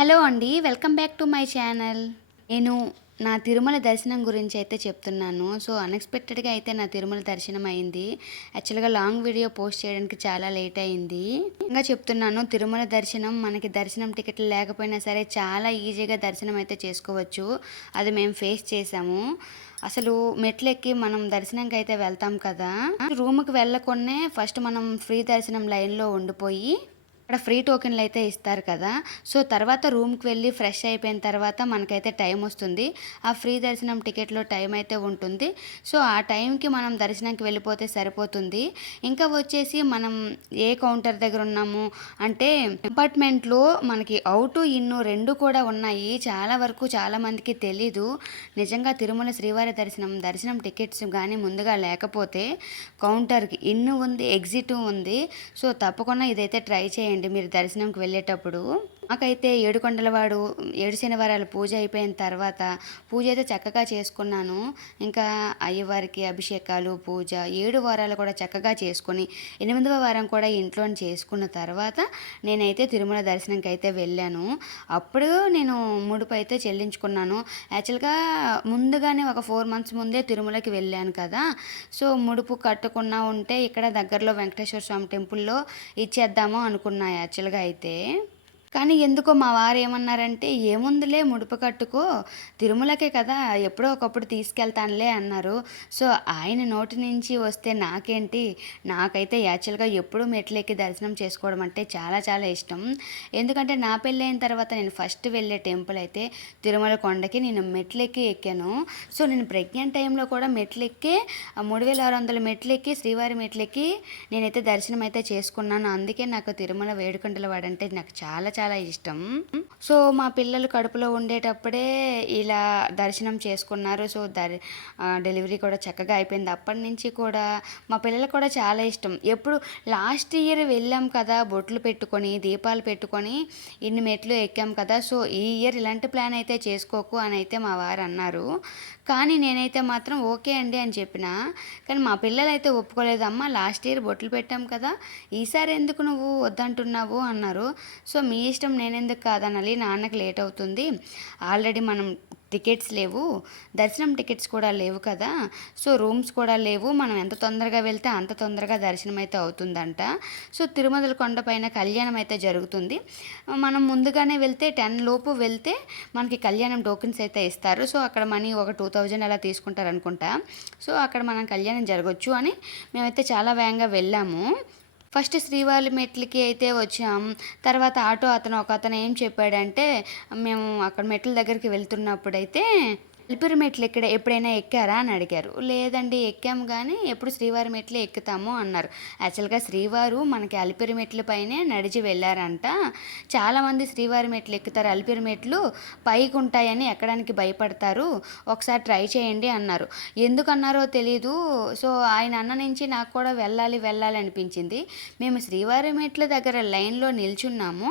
Hello అండి. Welcome back to my channel. నేను నా తిరుమల దర్శనం గురించి అయితే చెప్తున్నాను. సో, అన్‌ఎక్స్‌పెక్టెడ్‌గా అయితే నా తిరుమల దర్శనం అయింది. యాక్చువల్‌గా లాంగ్ వీడియో పోస్ట్ చేయడానికి చాలా లేట్ అయింది. ఇంకా చెప్తున్నాను, తిరుమల దర్శనం మనకి దర్శనం టికెట్లు లేకపోయినా సరే చాలా ఈజీగా దర్శనం అయితే చేసుకోవచ్చు. అది మేము ఫేస్ చేసాము. అసలు మెట్లెక్కి మనం దర్శనంకైతే వెళ్తాం కదా! రూమ్‌కి వెళ్ళకున్నే ఫస్ట్ మనం ఫ్రీ దర్శనం లైన్‌లో ఉండిపోయి అక్కడ ఫ్రీ టోకెన్‌లయితే ఇస్తారు కదా! సో, తర్వాత రూమ్‌కి వెళ్ళి ఫ్రెష్ అయిపోయిన తర్వాత మనకైతే టైమొస్తుంది. ఆ ఫ్రీ దర్శనం టికెట్‌లో టైమయితే ఉంటుంది. సో, ఆ టైంకి మనం దర్శనంకి వెళ్ళిపోతే సరిపోతుంది. ఇంకా వచ్చేసి మనం ఏ కౌంటర్ దగ్గరున్నాము అంటే కంపార్ట్‌మెంట్‌లో మనకి ఔటు, ఇన్ను 2 కూడా ఉన్నాయి. చాలా వరకు చాలామందికి తెలీదు. నిజంగా తిరుమల శ్రీవారి దర్శనం టికెట్స్ గానీ ముందుగా లేకపోతే కౌంటర్‌కి ఇన్ను ఉంది, ఎగ్జిటు ఉంది. సో, తప్పకుండా ఇదైతే ట్రై చేయండి మీరు దర్శనంకి వెళ్ళేటప్పుడు. నాకైతే ఏడుకొండలవాడు 7 శనివారాలు పూజ అయిపోయిన తర్వాత పూజ అయితే చక్కగా చేసుకున్నాను. ఇంకా అయ్యవారికి అభిషేకాలు, పూజ 7 వారాలు కూడా చక్కగా చేసుకొని 8వ వారం కూడా ఇంట్లోనే చేసుకున్న తర్వాత నేనైతే తిరుమల దర్శనంకైతే వెళ్ళాను. అప్పుడు నేను ముడుపైతే చెల్లించుకున్నాను. యాక్చువల్‌గా ముందుగానే ఒక 4 మంత్స్ ముందే తిరుమలకి వెళ్ళాను కదా! సో, ముడుపు కట్టకుండా ఉంటే ఇక్కడ దగ్గరలో వెంకటేశ్వర స్వామి టెంపుల్‌లో ఇచ్చేద్దాము అనుకున్నా యాక్చువల్‌గా అయితే. కానీ ఎందుకో మా వారేమన్నారంటే, "ఏముందిలే ముడుపు కట్టుకో, తిరుమలకే కదా! ఎప్పుడో ఒకప్పుడు తీసుకెళ్తానులే" అన్నారు. సో, ఆయన నోటి నుంచి వస్తే నాకేంటి, నాకైతే యాక్చువల్‌గా ఎప్పుడూ మెట్లెక్కి దర్శనం చేసుకోవడం అంటే చాలా చాలా ఇష్టం. ఎందుకంటే నా పెళ్ళైన తర్వాత నేను ఫస్ట్ వెళ్ళే టెంపుల్ అయితే తిరుమల కొండకి నేను మెట్లెక్కి ఎక్కాను. సో, నేను ప్రెగ్నెంట్ టైంలో కూడా మెట్లెక్కే 3600 మెట్లెక్కి శ్రీవారి మెట్లెక్కి నేనైతే దర్శనం అయితే చేసుకున్నాను. అందుకే నాకు తిరుమల వేడుకొండలవాడు అంటే నాకు చాలా చాలా ఇష్టం. సో, మా పిల్లలు కడుపులో ఉండేటప్పుడే ఇలా దర్శనం చేసుకున్నారు. సో, డెలివరీ కూడా చక్కగా అయిపోయింది. అప్పటినుంచి కూడా మా పిల్లలకు కూడా చాలా ఇష్టం. ఎప్పుడు లాస్ట్ ఇయర్ వెళ్ళాం కదా! బొట్లు పెట్టుకొని, దీపాలు పెట్టుకొని ఇన్ని మెట్లు ఎక్కాం కదా! సో, ఈ ఇయర్ ఇలాంటి ప్లాన్ అయితే చేసుకోకు అని అయితే మా వారు అన్నారు. కానీ నేనైతే మాత్రం ఓకే అండి అని చెప్పినా. కానీ మా పిల్లలైతే ఒప్పుకోలేదు. "అమ్మ లాస్ట్ ఇయర్ బొట్లు పెట్టాం కదా! ఈసారి ఎందుకు నువ్వు వద్దంటున్నావు" అన్నారు. సో, మీ ఇష్టం నేనెందుకు కాదనాలి, నాన్నకి లేట్ అవుతుంది. ఆల్రెడీ మనం టికెట్స్ లేవు. దర్శనం టికెట్స్ కూడా లేవు కదా! సో, రూమ్స్ కూడా లేవు. మనం ఎంత తొందరగా వెళ్తే అంత తొందరగా దర్శనం అయితే అవుతుందంట. సో, తిరుమల కొండపైన కళ్యాణం అయితే జరుగుతుంది. మనం ముందుగానే వెళ్తే 10 లోపు వెళ్తే మనకి కళ్యాణం టోకెన్స్ అయితే ఇస్తారు. సో, అక్కడ మనీ ఒక 2000 అలా తీసుకుంటారనుకుంటా. సో, అక్కడ మనం కళ్యాణం జరగొచ్చు అని మేమైతే చాలా వేగంగా వెళ్ళాము. ఫస్ట్ శ్రీవారి మెట్లకి అయితే వచ్చాం. తర్వాత ఆటో ఒకతను ఏం చెప్పాడంటే, మేము అక్కడ మెట్ల దగ్గరికి వెళ్తున్నప్పుడైతే అలిపిరి మెట్లు ఎప్పుడైనా ఎక్కారా అని అడిగారు. లేదండి ఎక్కాము గానీ ఎప్పుడు శ్రీవారి మెట్లే ఎక్కుతాము అన్నారు. యాక్చువల్‌గా శ్రీవారు మనకి అలిపిరి మెట్ల పైనే నడిచి వెళ్లారంట. చాలామంది శ్రీవారి మెట్లు ఎక్కుతారు. అలిపిరి మెట్లు పైకుంటాయని ఎక్కడానికి భయపడతారు. ఒకసారి ట్రై చేయండి అన్నారు. ఎందుకన్నారో తెలీదు. సో, ఆయన అన్న నుంచి నాకు కూడా వెళ్ళాలి అనిపించింది. మేము శ్రీవారి మెట్ల దగ్గర లైన్‌లో నిల్చున్నాము.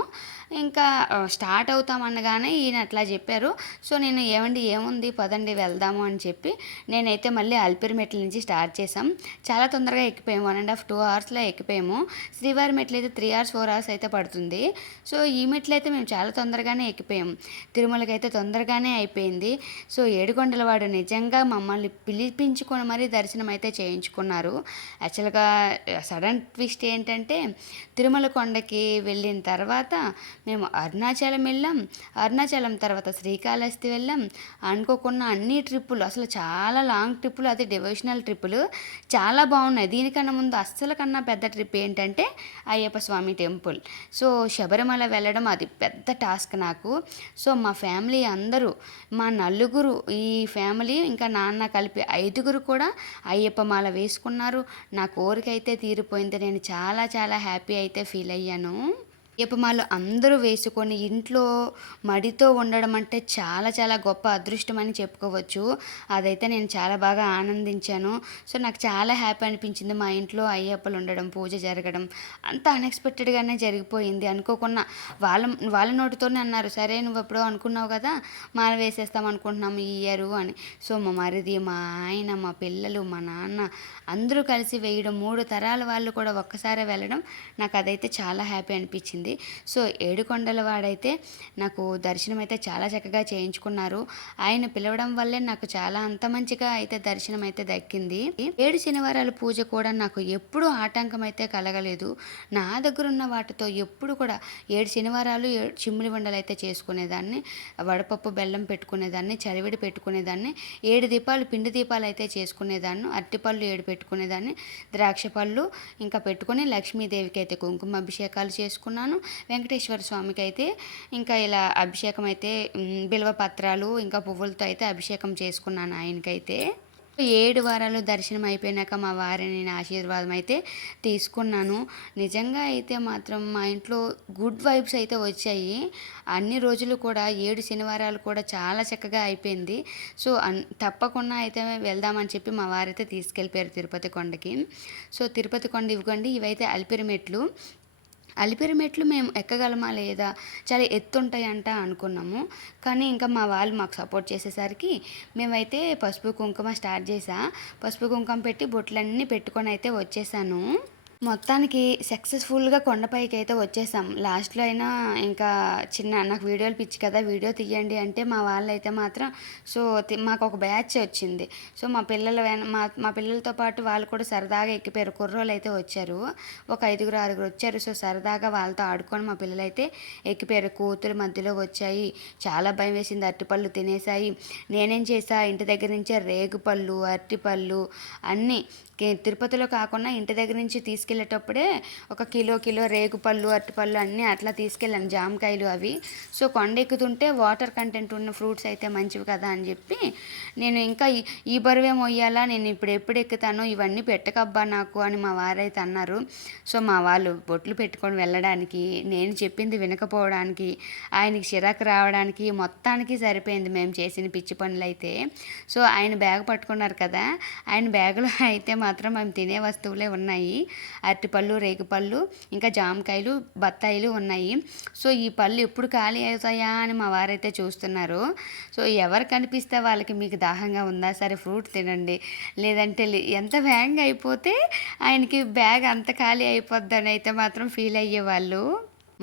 ఇంకా స్టార్ట్ అవుతాం అనగానే ఈయన అట్లా చెప్పారు. సో, నేను ఏవండీ ఏముంది పదండి వెళ్దాము అని చెప్పి నేనైతే మళ్ళీ అలిపిరి మెట్ల నుంచి స్టార్ట్ చేసాం. చాలా తొందరగా ఎక్కిపోయాము. 1 ½ 2 అవర్స్‌లో ఎక్కిపోయాము. శ్రీవారి మెట్లయితే 3 అవర్స్ 4 అవర్స్ అయితే పడుతుంది. సో, ఈ మెట్లయితే మేము చాలా తొందరగానే ఎక్కిపోయాం. తిరుమలకైతే తొందరగానే అయిపోయింది. సో, ఏడుకొండలవాడు నిజంగా మమ్మల్ని పిలిపించుకొని మరీ దర్శనం అయితే చేయించుకున్నారు. యాక్చువల్‌గా సడన్ ట్విస్ట్ ఏంటంటే తిరుమల కొండకి వెళ్ళిన తర్వాత మేము అరుణాచలం వెళ్ళాం. అరుణాచలం తర్వాత శ్రీకాళహస్తి వెళ్ళాం. అనుకోకుండా అన్ని ట్రిప్పులు అసలు చాలా లాంగ్ ట్రిప్పులు, అది డివోషనల్ ట్రిప్పులు చాలా బాగున్నాయి. దీనికన్నా ముందు అస్సల కన్నా పెద్ద ట్రిప్ ఏంటంటే అయ్యప్ప స్వామి టెంపుల్. సో, శబరిమల వెళ్ళడం అది పెద్ద టాస్క్ నాకు. సో, మా ఫ్యామిలీ అందరూ మా నలుగురు ఈ ఫ్యామిలీ ఇంకా నాన్న కలిపి 5గురు కూడా అయ్యప్ప మాల వేసుకున్నారు. నా కోరికైతే తీరిపోయింది. నేను చాలా చాలా హ్యాపీ అయితే ఫీల్ అయ్యాను. దీపమాలు అందరూ వేసుకొని ఇంట్లో మడితో ఉండడం అంటే చాలా చాలా గొప్ప అదృష్టం అని చెప్పుకోవచ్చు. అదైతే నేను చాలా బాగా ఆనందించాను. సో, నాకు చాలా హ్యాపీ అనిపించింది. మా ఇంట్లో అయ్యప్పలు ఉండడం, పూజ జరగడం అంతా అన్‌ఎక్స్‌పెక్టెడ్‌గానే జరిగిపోయింది. అనుకోకున్నా వాళ్ళ వాళ్ళ నోటితోనే అన్నారు, "సరే నువ్వెప్పుడో అనుకున్నావు కదా! మాల వేసేస్తాం అనుకుంటున్నాము ఈ ఇయరు" అని. సో, మా మరిది, మా ఆయన, మా పిల్లలు, మా నాన్న అందరూ కలిసి వేయడం, 3 తరాల వాళ్ళు కూడా ఒక్కసారే వెళ్ళడం నాకు అదైతే చాలా హ్యాపీ అనిపించింది. అయిపోయింది. సో ఏడుకొండల వాడైతే నాకు దర్శనం అయితే చాలా చక్కగా చేయించుకున్నారు. ఆయన పిలవడం వల్లే నాకు చాలా అంత మంచిగా అయితే దర్శనం అయితే దక్కింది. 7 శనివారాల పూజ కూడా నాకు ఎప్పుడూ ఆటంకం అయితే కలగలేదు. నా దగ్గర ఉన్న వాటితో ఎప్పుడు కూడా 7 శనివారాలు చిమ్మిలి వండలు అయితే చేసుకునేదాన్ని, వడపప్పు బెల్లం పెట్టుకునేదాన్ని, చలివిడి పెట్టుకునేదాన్ని, 7 దీపాలు పిండి దీపాలు అయితే చేసుకునేదాన్ని, అరటిపళ్ళు 7 పెట్టుకునేదాన్ని, ద్రాక్ష పళ్ళు ఇంకా పెట్టుకొని లక్ష్మీదేవికి అయితే కుంకుమ అభిషేకాలు చేసుకున్నాను. వెంకటేశ్వర స్వామికి అయితే ఇంకా ఇలా అభిషేకం అయితే బిల్వ పత్రాలు ఇంకా పువ్వులతో అయితే అభిషేకం చేసుకున్నాను ఆయనకైతే. 7 వారాలు దర్శనం అయిపోయినాక మా వారిని నేను ఆశీర్వాదం అయితే తీసుకున్నాను. నిజంగా అయితే మాత్రం మా ఇంట్లో గుడ్ వైబ్స్ అయితే వచ్చాయి. అన్ని రోజులు కూడా 7 శనివారాలు కూడా చాలా చక్కగా అయిపోయింది. సో తప్పకుండా అయితే వెళ్దామని చెప్పి మా వారైతే తీసుకెళ్ళిపోయారు తిరుపతి కొండకి. సో తిరుపతి కొండ ఇవ్వండి, ఇవైతే అలిపిరి మెట్లు. అలిపిరి మెట్లు మేము ఎక్కగలమా లేదా, చాలా ఎత్తుంటాయంట అనుకున్నాము. కానీ ఇంకా మా వాళ్ళు మాకు సపోర్ట్ చేసేసరికి మేమైతే పసుపు కుంకుమ స్టార్ట్ చేసా. పసుపు కుంకుమ పెట్టి బొట్లన్నీ పెట్టుకొని అయితే వచ్చేసాను. మొత్తానికి సక్సెస్ఫుల్గా కొండపైకి అయితే వచ్చేసాం. లాస్ట్లో అయినా ఇంకా నాకు వీడియోలు పిచ్చి కదా, వీడియో తీయండి అంటే మా వాళ్ళు అయితే మాత్రం సో మాకు ఒక బ్యాచ్ వచ్చింది. సో మా పిల్లల మా పిల్లలతో పాటు వాళ్ళు కూడా సరదాగా ఎక్కిపోయారు. కుర్రోళ్ళు అయితే వచ్చారు, ఒక 5, 6 వచ్చారు. సో సరదాగా వాళ్ళతో ఆడుకొని మా పిల్లలు అయితే ఎక్కిపోయారు. కూతురు మధ్యలో వచ్చాయి, చాలా భయం వేసింది. అరటిపళ్ళు తినేసాయి. నేనేం చేసా, ఇంటి దగ్గర నుంచే రేగుపళ్ళు, అరటిపళ్ళు అన్నీ తిరుపతిలో కాకుండా ఇంటి దగ్గర నుంచి తీసుకెళ్ళేటప్పుడే ఒక కిలో రేగుపళ్ళు, అరటిపళ్ళు అన్నీ అట్లా తీసుకెళ్ళాను, జామకాయలు అవి. సో కొండ ఎక్కుతుంటే వాటర్ కంటెంట్ ఉన్న ఫ్రూట్స్ అయితే మంచివి కదా అని చెప్పి నేను ఇంకా ఈ బరువే మొయ్యాలా, నేను ఇప్పుడు ఎప్పుడు ఎక్కుతానో, ఇవన్నీ పెట్టకబ్బా నాకు అని మా వారైతే అన్నారు. సో మా వాళ్ళు బొట్లు పెట్టుకొని వెళ్ళడానికి, నేను చెప్పింది వినకపోవడానికి, ఆయనకి చిరాకు రావడానికి మొత్తానికి సరిపోయింది మేము చేసిన పిచ్చి పనులు అయితే. సో ఆయన బ్యాగ్ పట్టుకున్నారు కదా, ఆయన బ్యాగులో అయితే మాత్రం మేము తినే వస్తువులే ఉన్నాయి. అరటిపళ్ళు, రేగుపళ్ళు ఇంకా జామకాయలు, బత్తాయిలు ఉన్నాయి. సో ఈ పళ్ళు ఎప్పుడు ఖాళీ అవుతాయా అని మా వారైతే చూస్తున్నారు. సో ఎవరు కనిపిస్తే వాళ్ళకి మీకు దాహంగా ఉందా, సరే ఫ్రూట్ తినండి, లేదంటే ఎంత వేగంగా అయిపోతే ఆయనకి బ్యాగ్ అంత ఖాళీ అయిపోద్దని అయితే మాత్రం ఫీల్ అయ్యేవాళ్ళు.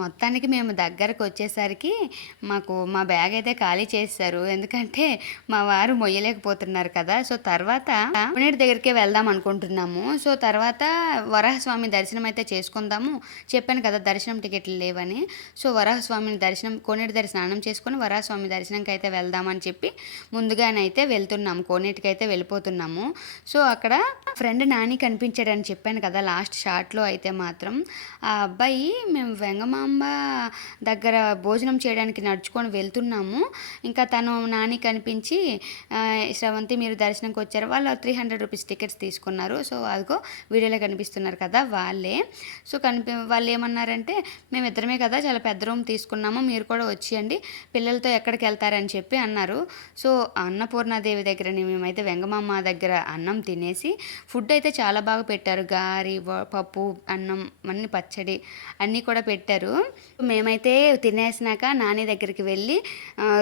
మొత్తానికి మేము దగ్గరకు వచ్చేసరికి మా బ్యాగ్ అయితే ఖాళీ చేశారు. ఎందుకంటే మా వారు మొయ్యలేకపోతున్నారు కదా. సో తర్వాత కోనేటి దగ్గరికే వెళ్దాం అనుకుంటున్నాము. సో తర్వాత వరాహస్వామి దర్శనం అయితే చేసుకుందాము. చెప్పాను కదా దర్శనం టికెట్లు లేవని. సో వరాహస్వామిని కోనేటి దగ్గర స్నానం చేసుకొని వరాహస్వామి దర్శనంకి అయితే వెళ్దామని చెప్పి ముందుగానైతే వెళ్తున్నాము, కోనేటికి అయితే వెళ్ళిపోతున్నాము. సో అక్కడ ఫ్రెండ్ నాని కనిపించాడని చెప్పాను కదా లాస్ట్ షాట్లో అయితే మాత్రం. ఆ అబ్బాయి మేము వెంగమాంబ దగ్గర భోజనం చేయడానికి నడుచుకొని వెళ్తున్నాము. ఇంకా తను నాని కనిపించి, శ్రవంతి మీరు దర్శనంకి వచ్చారు, వాళ్ళు 300 రూపీస్ టికెట్స్ తీసుకున్నారు. సో అదిగో వీడియోలో కనిపిస్తున్నారు కదా వాళ్ళే. సో వాళ్ళు ఏమన్నారంటే, మేము ఇద్దరమే కదా, చాలా పెద్ద రూమ్ తీసుకున్నాము, మీరు కూడా వచ్చేయండి, పిల్లలతో ఎక్కడికి వెళ్తారని చెప్పి అన్నారు. సో అన్నపూర్ణాదేవి దగ్గర మేమైతే వెంగమామ దగ్గర అన్నం తినేసి, ఫుడ్ అయితే చాలా బాగా పెట్టారు. గారి, పప్పు, అన్నం, అన్ని పచ్చడి అన్నీ కూడా పెట్టారు. మేమైతే తినేసినాక నాని దగ్గరికి వెళ్ళి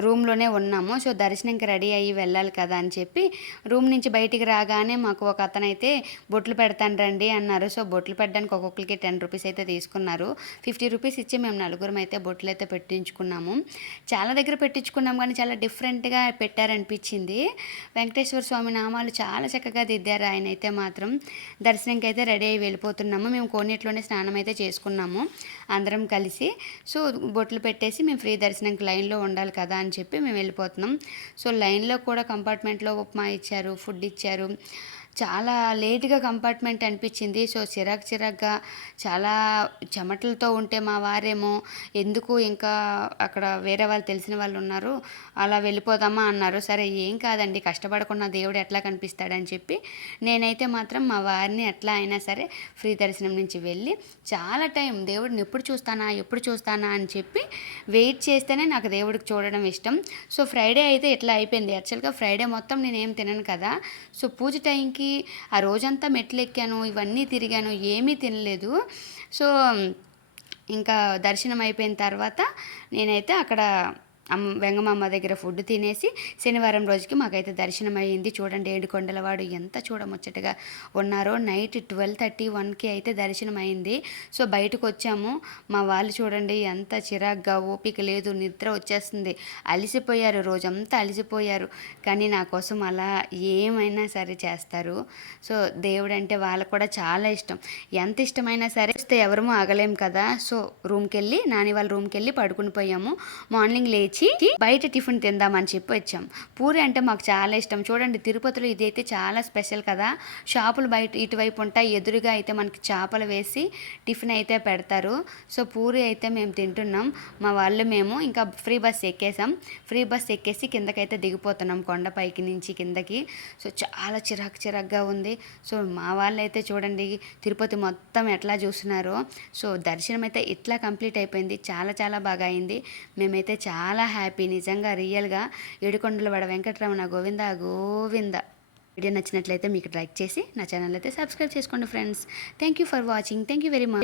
రూమ్లోనే ఉన్నాము. సో దర్శనంకి రెడీ అయ్యి వెళ్ళాలి కదా అని చెప్పి రూమ్ నుంచి బయటికి రాగానే మాకు ఒక అతనైతే బొట్లు పెడతాను రండి అన్నారు. సో బొట్లు పెట్టడానికి ఒక్కొక్కరికి 10 రూపీస్ అయితే తీసుకున్నారు. 50 రూపీస్ ఇచ్చి మేము నలుగురం అయితే బొట్లు అయితే పెట్టించుకున్నాము. చాలా దగ్గర పెట్టించుకున్నాం కానీ చాలా డిఫరెంట్గా పెట్టారనిపించింది. వెంకటేశ్వర స్వామి నామాలు చాలా చక్కగా దిద్దారు ఆయన అయితే మాత్రం. దర్శనంకి అయితే రెడీ అయ్యి వెళ్ళిపోతున్నాము. మేము కోనేటిలోనే స్నానం అయితే చేసుకున్నాము అందరం కలిసి. సో బొట్లు పెట్టేసి మేము ఫ్రీ దర్శనంకి లైన్లో ఉండాలి కదా అని చెప్పి మేము వెళ్ళిపోతున్నాం. సో లైన్లో కూడా కంపార్ట్మెంట్లో ఉప్మా ఇచ్చారు, ఫుడ్ ఇచ్చారు. చాలా లేట్గా కంపార్ట్మెంట్ అనిపించింది. సో చిరాగ్గా చాలా చెమటలతో ఉంటే మా వారేమో ఎందుకు ఇంకా అక్కడ వేరే వాళ్ళు తెలిసిన వాళ్ళు ఉన్నారు, అలా వెళ్ళిపోదామా అన్నారు. సరే ఏం కాదండి, కష్టపడకుండా దేవుడు ఎట్లా కనిపిస్తాడని చెప్పి నేనైతే మాత్రం మా వారిని ఎట్లా అయినా సరే ఫ్రీ దర్శనం నుంచి వెళ్ళి చాలా టైం దేవుడిని ఎప్పుడు చూస్తానా అని చెప్పి వెయిట్ చేస్తేనే నాకు దేవుడికి చూడడం ఇష్టం. సో ఫ్రైడే అయితే ఇట్లా అయిపోయింది. యాక్చువల్గా ఫ్రైడే మొత్తం నేనేం తినను కదా. సో పూజ టైంకి ఆ రోజంతా మెట్లు ఎక్కాను, ఇవన్నీ తిరిగాను, ఏమీ తినలేదు. సో ఇంకా దర్శనం అయిపోయిన తర్వాత నేనైతే అక్కడ వెంగమాంబ దగ్గర ఫుడ్ తినేసి శనివారం రోజుకి మాకైతే దర్శనం అయ్యింది. చూడండి ఏడుకొండలవాడు ఎంత చూడముచ్చటగా ఉన్నారో. నైట్ 12:30-1కి అయితే దర్శనం అయింది. సో బయటకు వచ్చాము. మా వాళ్ళు చూడండి ఎంత చిరాగ్గా, ఓపిక లేదు, నిద్ర వచ్చేస్తుంది, అలిసిపోయారు, రోజంతా అలిసిపోయారు. కానీ నా కోసం అలా ఏమైనా సరే చేస్తారు. సో దేవుడు అంటే వాళ్ళకు కూడా చాలా ఇష్టం. ఎంత ఇష్టమైనా సరే వస్తే ఎవరము ఆగలేం కదా. సో నాని వాళ్ళ రూమ్కి వెళ్ళి పడుకుని పోయాము. మార్నింగ్ లేచి బయట టిఫిన్ తిందామని చెప్పి వచ్చాం. పూరి అంటే మాకు చాలా ఇష్టం. చూడండి తిరుపతిలో ఇదైతే చాలా స్పెషల్ కదా. షాపులు బయట ఇటువైపు ఉంటాయి, ఎదురుగా అయితే మనకి చేపలు వేసి టిఫిన్ అయితే పెడతారు. సో పూరి అయితే మేము తింటున్నాం. మా వాళ్ళు మేము ఇంకా ఫ్రీ బస్ ఎక్కేసాం. ఫ్రీ బస్ ఎక్కేసి కిందకైతే దిగిపోతున్నాం, కొండపైకి నుంచి కిందకి. సో చాలా చిరాగ్గా ఉంది. సో మా వాళ్ళు అయితే చూడండి తిరుపతి మొత్తం ఎట్లా చూస్తున్నారో. సో దర్శనం అయితే ఇట్లా కంప్లీట్ అయిపోయింది. చాలా బాగా అయింది. మేమైతే చాలా హ్యాపీ, నిజంగా రియల్గా. ఏడుకొండలవాడ వెంకటరమణ గోవింద. వీడియో నచ్చినట్లయితే మీకు లైక్ చేసి నా ఛానల్ అయితే సబ్స్క్రైబ్ చేసుకోండి friends. Thank you for watching. Thank you very much.